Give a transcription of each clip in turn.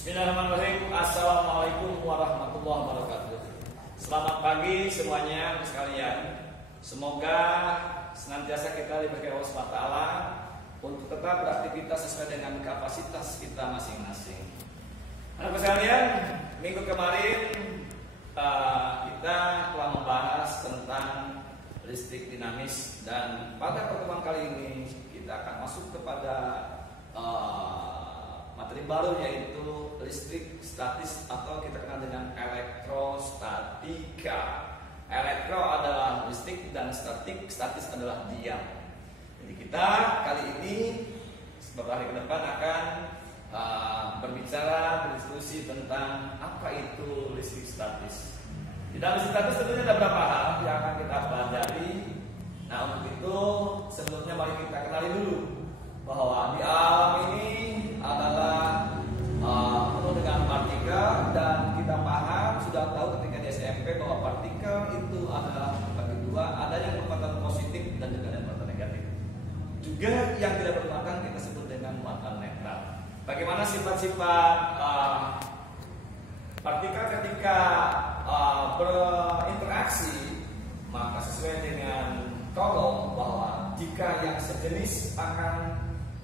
Bismillahirrahmanirrahim. Assalamualaikum warahmatullahi wabarakatuh. Selamat pagi semuanya sekalian. Semoga senantiasa kita diberi Allah SWT untuk tetap beraktivitas sesuai dengan kapasitas kita masing-masing. Anak sekalian, minggu kemarin kita telah membahas tentang listrik dinamis, dan pada pertemuan kali ini kita akan masuk kepada materi baru, yaitu listrik statis atau kita kenal dengan elektrostatika. Elektro adalah listrik dan statis adalah diam. Jadi kita kali ini beberapa hari ke depan akan berbicara, berdiskusi tentang apa itu listrik statis. Di dalam listrik statis tentunya ada beberapa hal yang akan kita pelajari. Nah, untuk itu sebelumnya mari kita kenali dulu bahwa di alam ini adalah penuh dengan partikel, dan kita paham, sudah tahu ketika di SMP bahwa partikel itu adalah terbagi dua, ada yang bermuatan positif dan juga yang bermuatan negatif. Juga yang tidak bermuatan kita sebut dengan muatan netral. Bagaimana sifat-sifat partikel ketika berinteraksi, maka sesuai dengan kolom bahwa jika yang sejenis akan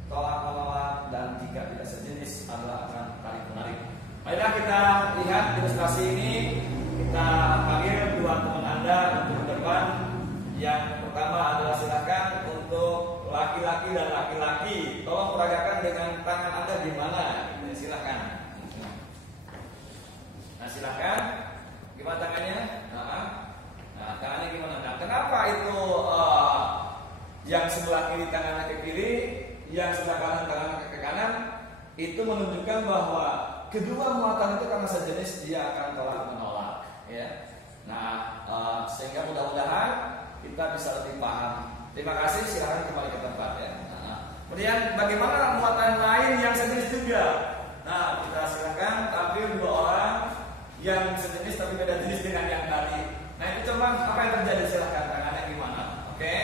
tolak-menolak dan jika tidak sejenis adalah akan tarik-menarik. Marilah kita lihat ilustrasi ini. Kita panggil dua teman Anda untuk ke depan. Yang pertama adalah silakan untuk laki-laki dan laki-laki. Tolong peragakan dengan tangan Anda di mana? Ini silakan. Nah, silakan. Gimana tangannya? Nah, tangannya gimana? Nah, kenapa itu yang sebelah kiri tangannya ke kiri, yang sebelah kanan tangannya ke kanan? Itu menunjukkan bahwa kedua muatan itu karena sejenis dia akan tolak menolak, ya. Nah, sehingga mudah-mudahan kita bisa lebih paham. Terima kasih, silakan kembali ke tempat, ya. Kemudian bagaimana muatan lain yang sejenis juga? Nah, kita silakan tampil dua orang yang sejenis tapi beda jenis dengan yang tadi. Nah, itu coba apa yang terjadi, silakan tangannya gimana? Oke.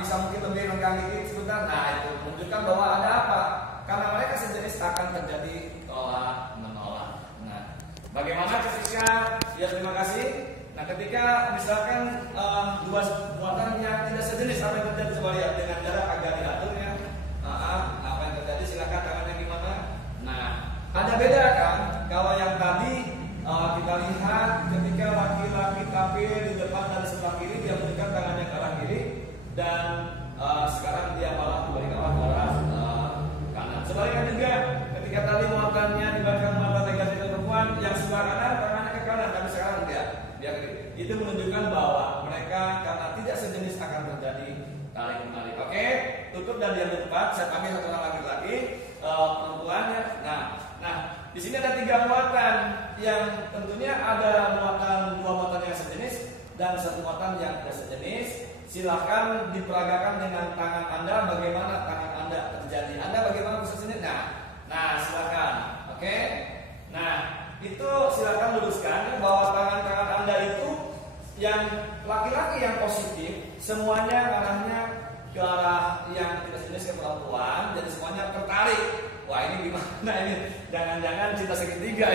Bisa mungkin lebih renggang dikit sebentar. Nah, itu menunjukkan bahwa ada apa? Karena mereka sejenis akan terjadi tolak menolak. Nah, bagaimana ketika ya, terima kasih. Nah, ketika misalkan dua muatan yang tidak sejenis, apa yang terjadi? Coba lihat dengan jarak agak diatur, ya. Apa yang terjadi? Silakan tangannya gimana? Nah, ada beda kan? Kalau yang tadi kita lihat ketika laki-laki tampil di depan dari sebelah kiri, dia menunjukkan tangannya ke arah kiri, dan sekarang dia malah kembali ke arah kanan. Sebaliknya juga ketika tadi muatannya dibandingkan muatan negatif perempuan, yang sebelah kanan tangannya ke kanan, tapi sekarang dia kiri. Itu menunjukkan bahwa mereka karena tidak sejenis akan terjadi tarik menarik. Oke, tutup dan diam di tempat. Saya panggil satu orang laki-laki, perempuannya. Nah, di sini ada tiga muatan yang tentunya ada dua muatan yang sejenis dan satu muatan yang tidak sejenis. Silahkan diperagakan dengan tangan Anda, bagaimana tangan Anda terjadi. Anda bagaimana posisinya? Nah, silakan. Oke. Nah, itu silakan luruskan bahwa tangan-tangan Anda itu yang laki-laki yang positif, semuanya arahnya ke arah yang tidak sejenis ke perempuan, jadi semuanya tertarik. Wah, ini gimana ini? Jangan-jangan cinta segitiga.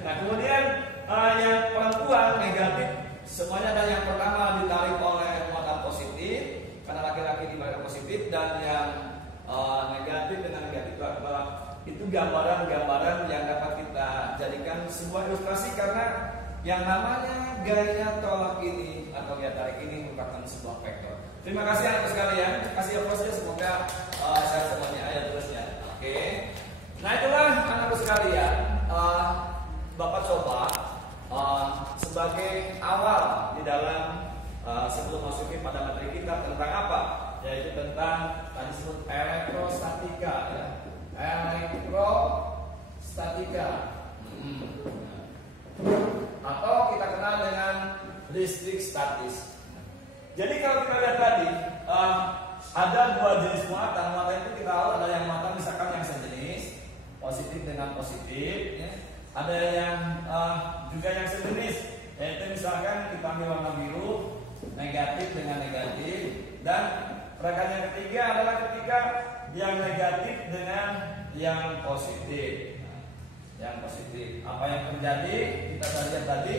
Nah, kemudian yang perempuan negatif, semuanya ada yang pertama ditarik oleh muatan positif karena laki-laki dibalik positif, dan yang negatif dengan negatif itu gambaran-gambaran yang dapat kita jadikan sebuah ilustrasi, karena yang namanya gaya tolak ini atau gaya tarik ini merupakan sebuah vektor. Terima kasih anak sekalian, kasih aplausnya, semoga saya semuanya ayat terusnya. Oke. Nah, itulah anak sekalian, Bapak coba sebagai awal di dalam sebelum masukin pada materi kita tentang apa, yaitu tentang tadi disebut elektrostatika, ya. Elektrostatika atau kita kenal dengan listrik statis. Jadi kalau kita lihat tadi ada dua jenis muatan. Muatan itu kita tahu ada yang muatan misalkan yang sejenis, positif dengan positif, ya. Ada yang juga yang sejenis, yaitu misalkan kita ambil warna biru, negatif dengan negatif. Dan peragaan yang ketiga adalah ketika yang negatif dengan yang positif. Yang positif. Apa yang terjadi? Kita lihat tadi.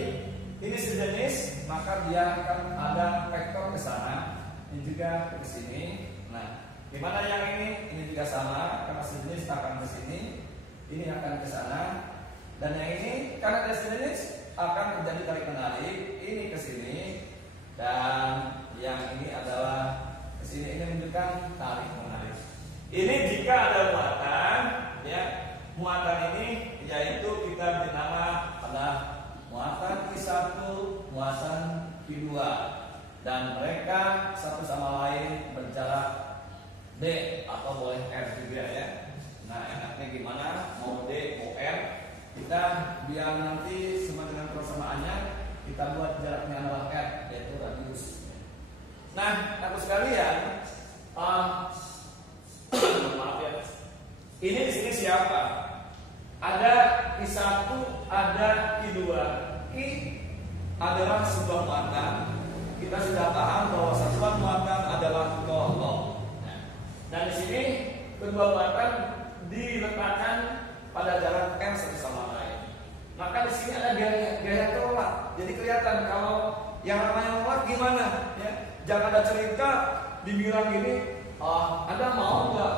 Ini sejenis, maka dia akan ada vektor ke sana, ini juga ke sini. Nah, gimana yang ini? Ini juga sama, karena sejenis akan ke sini, ini akan ke sana. Dan yang ini karena dia sejenis akan terjadi tarik menarik, ini ke sini, dan yang ini adalah ke sini. Ini menunjukkan tarik menarik. Ini jika ada muatan, ya, muatan ini yaitu kita beri nama adalah muatan Q1, muatan Q2, dan mereka satu sama lain berjarak D atau boleh R juga ya. Nah, enaknya gimana? Mau D, mau R, kita biar nanti sama dengan persamaannya kita buat jaraknya adalah R, yaitu radius. Nah, aku sekalian, maaf ya. Ini di sini siapa? Ada Q1, ada Q2. Q adalah sebuah muatan. Kita sudah paham bahwa satuan muatan adalah kolom. Dan di sini kedua muatan diletakkan pada jarak M satu sama lain. Maka di sini ada gaya tolak. Jadi kelihatan kalau yang namanya tolak gimana? Ya, jangan ada cerita dibilang gini, Anda mau nggak?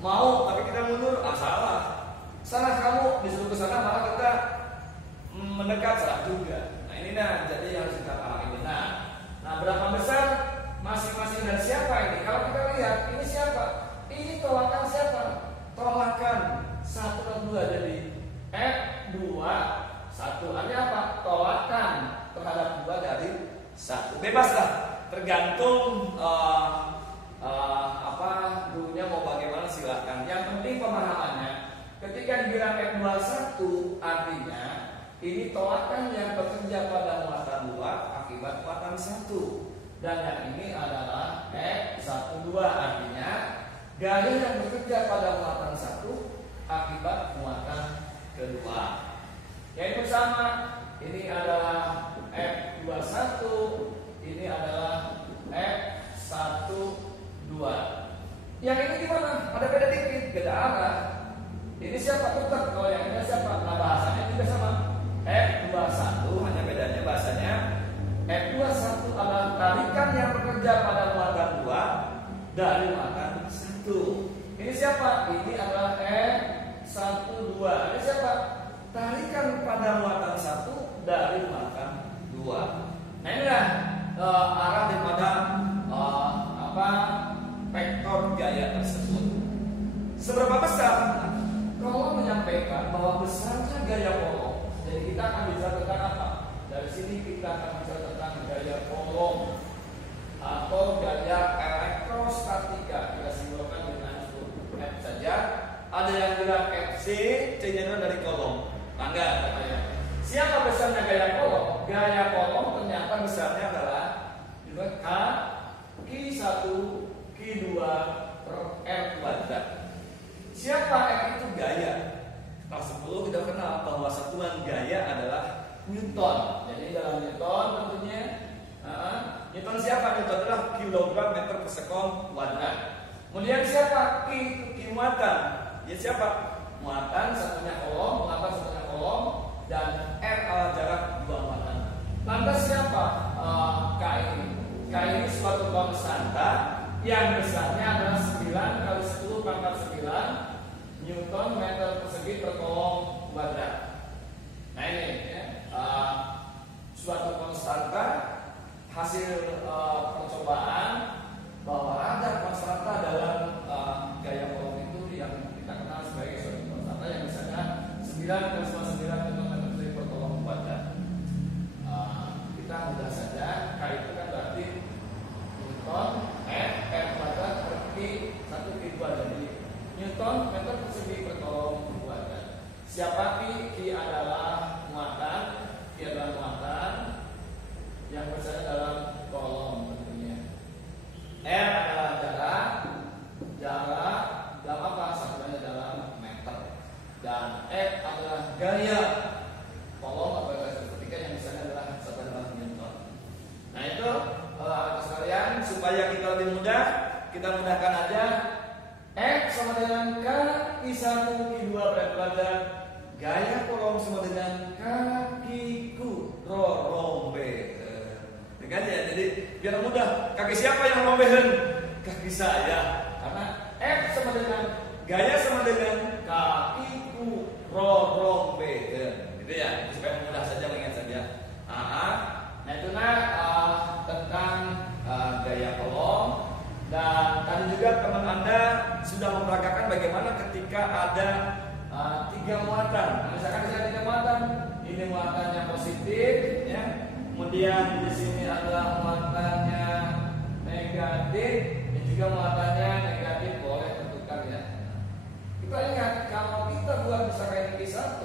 Mau, tapi kita mundur. Salah. Salah kamu disuruh ke sana, malah kita mendekat, salah juga. Nah ini jadi harus kita pahami. Nah berapa besar masing-masing dan siapa ini? Kalau kita lihat ini siapa? Ini tolakan siapa? Tolakan 1 dan 2. Jadi F2 1 artinya apa? Tolakan terhadap 2 dari 1. Bebas lah, tergantung gurunya mau bagaimana silahkan. Yang penting pemahamannya. Ketika dibilang F21 artinya ini tolakan yang bekerja pada muatan 2 akibat muatan 1. Dan yang ini adalah F12 artinya gaya yang bekerja pada muatan 1 akibat muatan kedua. Yang bersama ini adalah F21, ini adalah F12. Yang ini gimana? Ada beda dikit, beda arah. Ini siapa tukar? Kalau yang ini siapa? Nah bahasanya juga sama. F21 hanya bedanya bahasanya F21 adalah tarikan yang bekerja pada muatan 2 dari muatan 1. Ini siapa? Ini adalah F12. Ini siapa? Tarikan pada muatan 1 dari muatan 2. Nah inilah arah daripada vektor gaya tersebut. Seberapa besar? Kalau menyampaikan bahwa besarnya gaya kolom, jadi kita akan bicara tentang apa? Dari sini kita akan bicara tentang gaya kolom atau gaya elektrostatika. Kita simbolkan dengan huruf F saja. Ada yang bilang FC, C-nya dari kolom. Tangga katanya. Siapa besarnya gaya kolom? Gaya kolom ternyata besarnya adalah K Q1 Q2 per R kuadrat. Siapa F itu gaya? Kelas 10 kita kenal bahwa satuan gaya adalah Newton. Jadi dalam Newton tentunya Newton siapa? Newton adalah kilogram meter per sekon kuadrat. Kemudian siapa? Q muatan. Ya siapa? Muatan satunya kolom, muatan satunya kolom, dan R jarak 2 muatan. Lantas siapa? K ini. K ini suatu konstanta yang besarnya adalah 9 kali 10 pangkat 9 Newton meter persegi per kolom kuadrat. Nah ini ya, suatu konstanta hasil percobaan bahwa ada konstanta dalam gaya kolom itu yang kita kenal sebagai suatu konstanta yang misalnya 9 kali 9 Newton meter persegi per kolom kuadrat. Kita mudah saja, K itu kan berarti Newton R kuadrat per Q 1 Q2 jadi Newton meter persegi per kolom kuadrat. Siapa Q? Q adalah muatan, Q adalah muatan yang berada dalam kolom tentunya. R adalah jarak dalam apa? Satuannya dalam meter. Dan F adalah gaya kolom atau gaya statika yang misalnya adalah satuan dalam Newton. Nah itu sekalian supaya kita lebih mudah, kita mudahkan aja. F1 dengan kaki 1, Ki 2 berkuadrat. Gaya kolom sama dengan kakiku rombe. Kan ya, jadi biar mudah. Kaki siapa yang lombehan? Kaki saya. Karena F sama dengan gaya sama dengan kakiku rombe. Gitu ya. Supaya mudah saja mengingat saja. Nah itu tentang gaya kolom. Dan tadi juga teman Anda sudah memperagakan bagaimana ketika ada 3 muatan. Misalkan saya 3 muatan, ini muatannya positif, ya. Kemudian di sini adalah muatannya negatif, dan juga muatannya negatif, boleh tentukan ya. Kita ingat kalau kita buat misalkan ini Q1,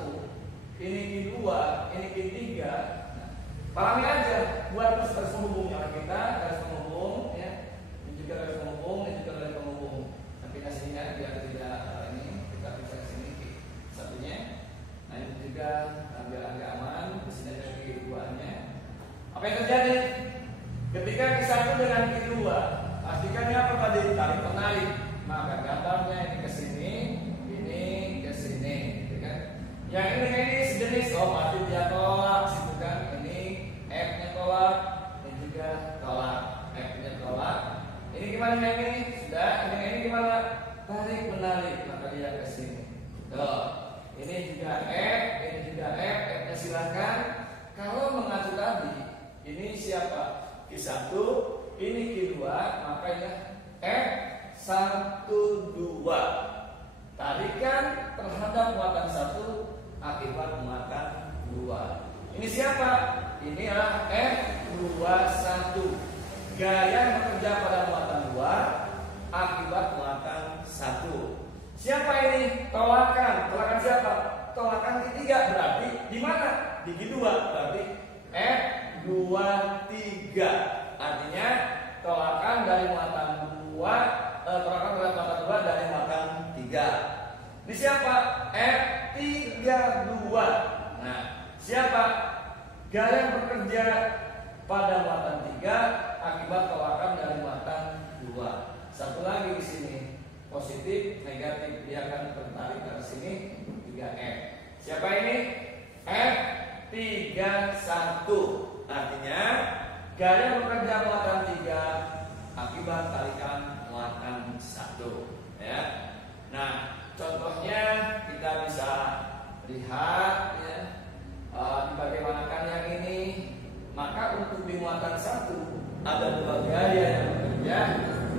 ini Q2, ini Q3, pahami aja, buat garis penghubungnya kita, garis penghubung, ya. Ini juga garis penghubung, ini juga garis penghubung. Tapi kasihnya biar tidak ini kita bisa ke sini satunya. Nah ini juga biar agak aman, di sini ada Q2-nya. Apa yang terjadi? Ketika Q1 dengan Q2, pastikan apa tadi? Tarik menarik. Maka gambarnya ini ke sini, ini ke sini, gitu kan? Yang ini sejenis, berarti dia tolak, situ kan? Ini F-nya tolak, ini juga tolak, F-nya tolak. Ini gimana yang ini? Sudah, ini gimana? Tarik menarik, maka dia ke sini. Tuh, ini juga F, ini juga F, F-nya silakan. Kalau mengacu tadi, ini siapa? Q1, ini Q2, makanya F1, 2. Tarikan terhadap muatan 1 akibat muatan 2. Ini siapa? Ini adalah F21. Gaya bekerja pada muatan 2 akibat muatan 1. Siapa ini? Tolakan. Tolakan siapa? Tolakan Q3. Berarti di mana? Di Q2. Berarti F23. Artinya tolakan dari muatan 2, tolakan dari muatan 2 dari muatan 3. Ini siapa? F32. Nah, siapa? Gaya bekerja pada muatan 3 akibat tolakan dari muatan 2. Satu lagi di sini, positif, negatif, dia akan tertarik ke sini 3F. Siapa ini? F31. Artinya gaya bekerja muatan 3 akibat tarikan muatan 1. Ya. Nah, contohnya kita bisa lihat ya, bagaimanakan yang ini. Maka untuk di muatan 1 ada 2 gaya yang bekerja,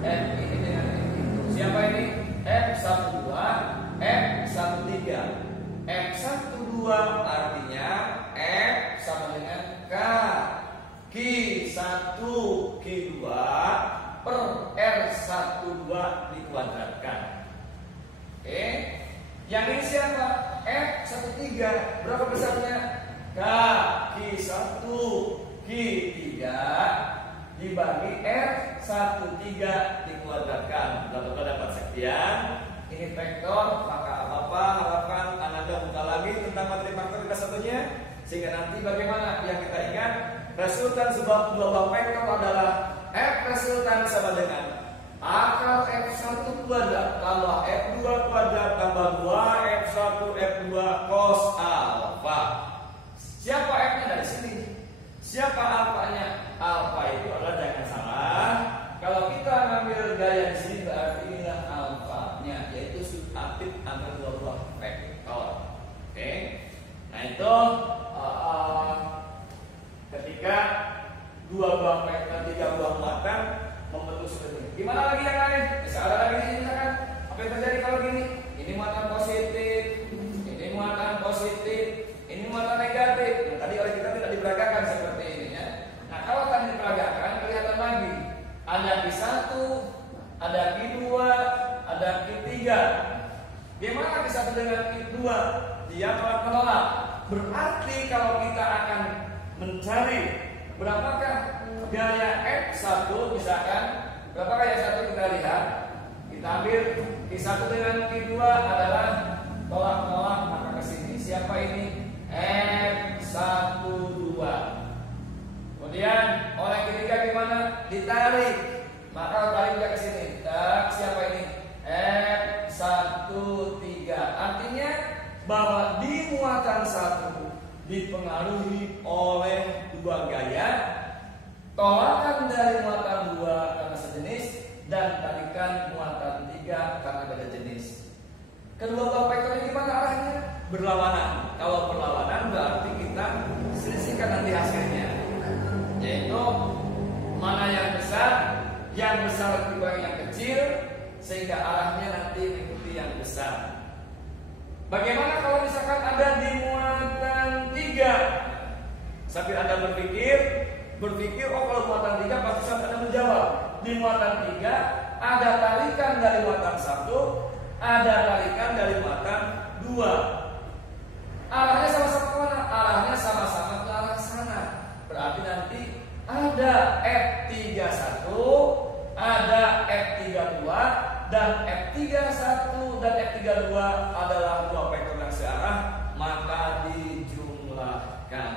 F ini dengan F itu. Siapa ini? F12, F13. F12 artinya F sama dengan K. Q1, Q2 per R12 dikuadratkan. Oke. Yang ini siapa? F13. Berapa besarnya? K. Q1, Q3 dibagi R13 dikuadratkan. Lalu dapat sekian. Ini vektor, maka apa-apa harapkan Anda buka lagi tentang materi faktor kita satunya, sehingga nanti bagaimana yang kita ingat resultan sebuah dua buah vektor adalah F resultan sama dengan akar F1 kuadrat tambah F2 kuadrat tambah 2 F1 F2 cos alfa. Siapa F-nya dari sini? Siapa alfanya? Alfa itu adalah, jangan salah, kalau kita ngambil gaya di sini berarti inilah alfanya, yaitu subaktif antara dua buah vektor. Oke. Nah itu ketika dua buah vektor, tiga buah muatan membentuk seperti ini. Gimana lagi yang lain? Bisa ada lagi ini misalkan apa yang terjadi kalau gini? Ini muatan positif, ini muatan positif, ini muatan negatif. Nah, tadi oleh kita tidak diperagakan seperti ini ya. Nah kalau tadi diperagakan kelihatan lagi. Ada Q1, ada Q2, ada Q3. Gimana Q1 dengan Q2? Dia menolak. Berarti kalau kita akan mencari berapakah gaya F1 misalkan, berapakah gaya 1 kita lihat. Kita ambil Q1 dengan Q2 adalah tolak-tolak, maka ke sini. Siapa ini? F12. Kemudian oleh Q3 gimana? Ditarik. Maka tarik dia ke sini. Tak, siapa ini? F1. gaya. Artinya bahwa di muatan satu dipengaruhi oleh dua gaya, tolakan dari muatan dua karena sejenis, dan tarikan muatan tiga karena beda jenis. Kedua buah vektor ini gimana arahnya? Berlawanan. Kalau berlawanan berarti kita selisihkan nanti hasilnya, yaitu mana yang besar dibanding yang kecil, sehingga arahnya nanti mengikuti yang besar. Bagaimana kalau misalkan ada di muatan 3? Sambil Anda berpikir, oh kalau muatan 3 pasti sampai Anda menjawab. Di muatan 3 ada tarikan dari muatan 1, ada tarikan dari muatan 2. Arahnya sama-sama ke mana? Arahnya sama-sama ke arah sana. Berarti nanti ada F31, ada F32, dan F31 dan F32 adalah dua vektor yang searah, maka dijumlahkan.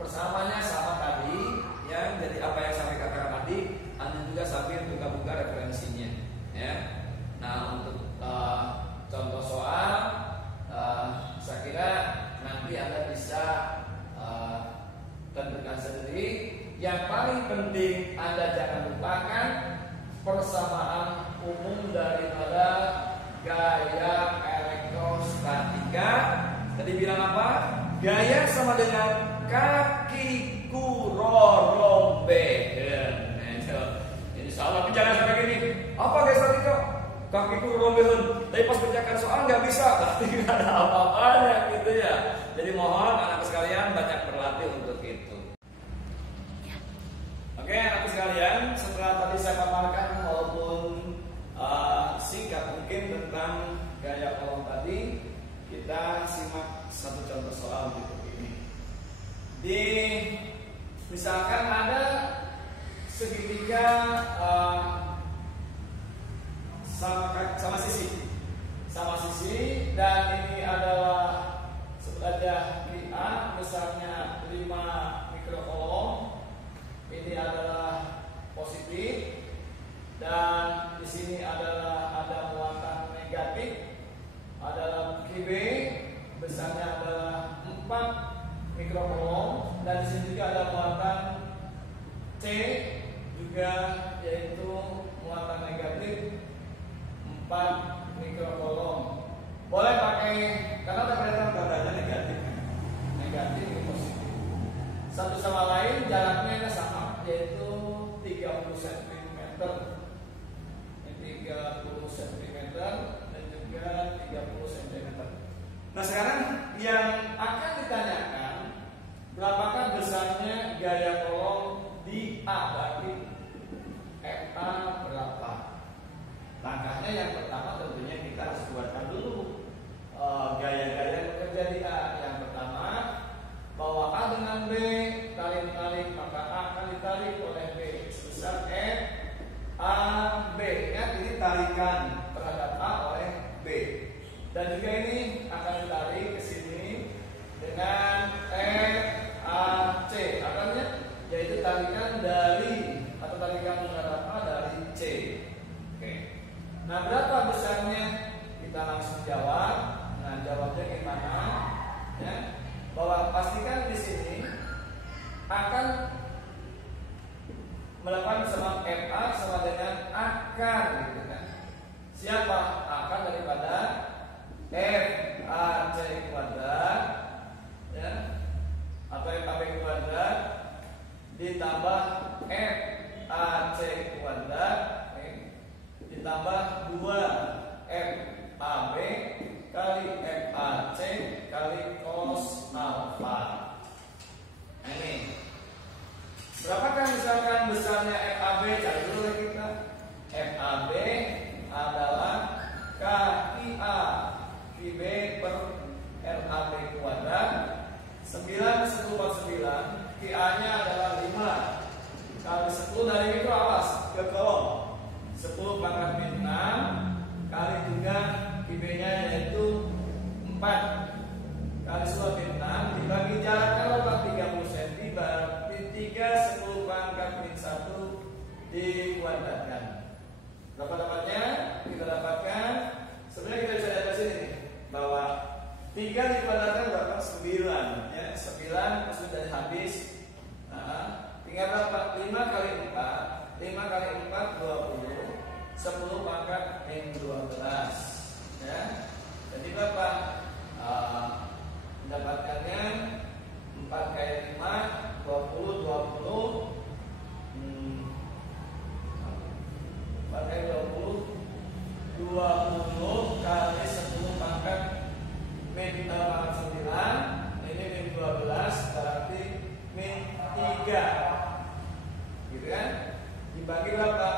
Persamaannya sama tadi, ya. Jadi apa yang saya katakan tadi, Anda juga sambil buka-buka referensinya, ya. Nah, untuk contoh soal, saya kira nanti Anda bisa tentukan sendiri. Yang paling penting Anda jangan lupakan persamaan umum daripada gaya elektrostatika. Tadi bilang apa? Gaya sama dengan kaki kurorombeheun. Ini salah, tapi jangan sampai gini. Apa gaya statika? Kaki kurorombeheun. Tapi pas kerjakan soal nggak bisa, berarti nggak ada apa-apanya gitu ya. Jadi mohon anak sekalian banyak berlatih untuk itu. Oke, anak sekalian, setelah tadi saya paparkan walaupun singkat mungkin tentang gaya kolom tadi, kita simak satu contoh soal berikut ini. Misalkan ada segitiga sama sisi, dan ini adalah sebelah kiri A, besarnya 5 mikrokolom. Ini adalah positif, dan di sini ada muatan negatif. Adalah kiri B, besarnya adalah 4 mikrokolom, dan di sini juga ada muatan C juga, yaitu muatan negatif 4 mikrokolom. Boleh pakai, karena kelihatan tandanya negatif ini positif. Satu sama lain jaraknya sama, yaitu 30 cm. Ini 30 cm dan juga 30 cm. Nah, sekarang yang akan ditanyakan, berapakah besarnya gaya kolom di A? Berarti FA berapa? Langkahnya yang pertama tentunya kita harus buatkan dulu gaya-gaya yang bekerja di A. Yang pertama, bahwa A dengan B tarik, maka A akan ditarik oleh B sebesar F A B. Ya, ini tarikan terhadap A oleh B. Dan juga ini akan ditarik ke sini dengan F A C. Artinya yaitu tarikan dari atau tarikan terhadap A dari C. Oke. Nah, berapa besarnya? Kita langsung jawab. Nah, jawabnya gimana? Ya. Bahwa pastikan di sini akan melakukan sama FA sama dengan akar, gitu kan? Siapa? Akar daripada FAC kuadrat, ya, atau FAB kuadrat ditambah FAC kuadrat, ditambah 2 FAB kali FAC kali cos alfa. Ini berapakah misalkan besarnya FAB? Cari dulu kita. FAB adalah kaki A kaki B per RAB kuadrat. 9 10 49. Ki A nya adalah 5 kali 10 dari mikro, awas ke kolom. 10 pangkat min 6 kali juga Ki B nya yaitu 4 kali 10 min 6 dibagi jaraknya lebar 30 cm, berarti 3 10 pangkat min 1 dikuadratkan. Berapa dapatnya? Kita dapatkan, sebenarnya kita bisa lihat di sini nih. 3 dikuadratkan berapa? 9 ya. 9 sudah habis. Nah, tinggal berapa? 5 kali 4. 5 kali 4 20. 10 pangkat min 12 ya. Jadi berapa? Mendapatkannya 4 kali 5 20 20 4 kali 20 20 kali 10 pangkat min 9. Ini min 12 berarti min 3 gitu kan. Dibagi berapa?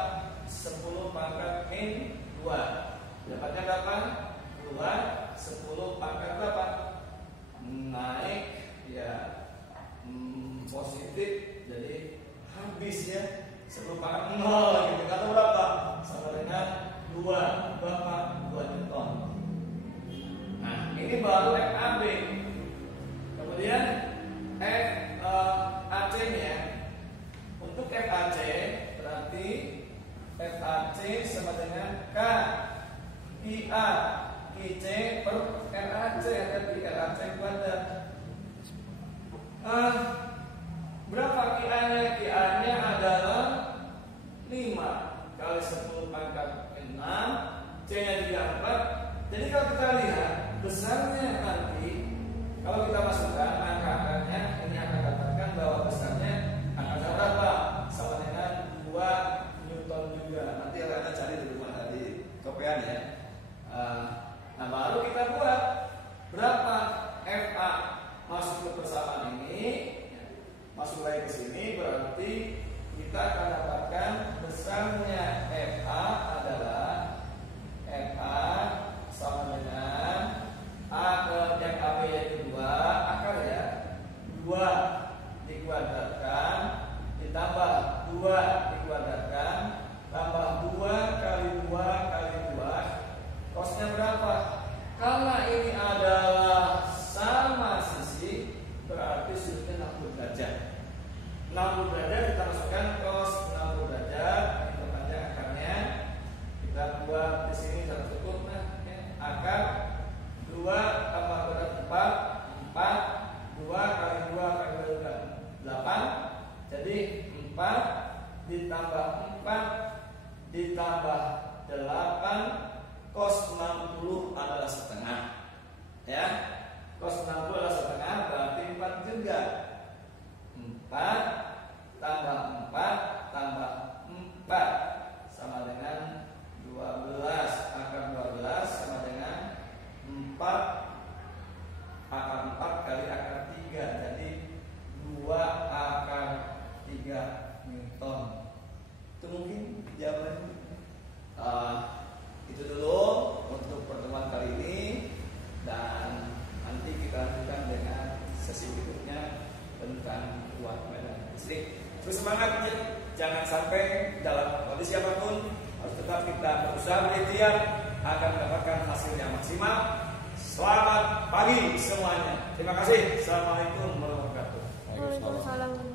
10 pangkat min 2. Dapatnya berapa? 2. 10 pangkat berapa? Naik ya positif, jadi habis ya 10 pangkat 0 gitu. Kata berapa? Sama dengan 2 berapa? 2 Newton. Nah ini baru FAB. Kemudian FAC nya. Untuk FAC berarti FAC sama dengan K IA IC per RAC ada di RAC kuadrat. Berapa KIA-nya? KIA-nya adalah 5 kali 10 pangkat 6, C-nya juga 4. Jadi kalau kita lihat besarnya nanti, kalau kita masukkan angka-angkanya, ini akan dapatkan bahwa besarnya akan berapa? Sama dengan 2 Newton juga. Nanti Anda cari di rumah tadi kopian ya. Nah baru kita buat berapa FA masuk ke persamaan ini, masuk lagi ke sini, berarti kita akan dapatkan besarnya FA adalah FA sama dengan A ke yang AB yaitu 2 akar ya, 2 dikuadratkan ditambah 2 dikuadratkan tambah 2 kali 2 kali 2, kosnya berapa? Karena ini adalah sama sisi, berarti sudutnya 60 derajat. 60 derajat kita masukkan cos 60 derajat, kita panjang akarnya. Kita buat di sini satu cukup, nah ya, akar 2 tambah berat 4, 2 kali 2 kali 2 8. Jadi 4 ditambah 4 ditambah 8, cos 60 adalah setengah ya. Cos 60 adalah setengah, berarti 4 juga. 4 tambah 4 tambah 4 sama dengan 12. Akar 12 sama dengan 4 akar 4 kali akar 3. Jadi 2 akar 3 Newton. Itu mungkin jawabannya. Itu dulu untuk pertemuan kali ini, dan nanti kita lanjutkan dengan sesi berikutnya tentang kuat medan listrik. Terus semangat ya, jangan sampai dalam kondisi apapun harus tetap kita berusaha berikhtiar agar mendapatkan hasil yang maksimal. Selamat pagi semuanya. Terima kasih. Assalamualaikum warahmatullahi wabarakatuh. Waalaikumsalam.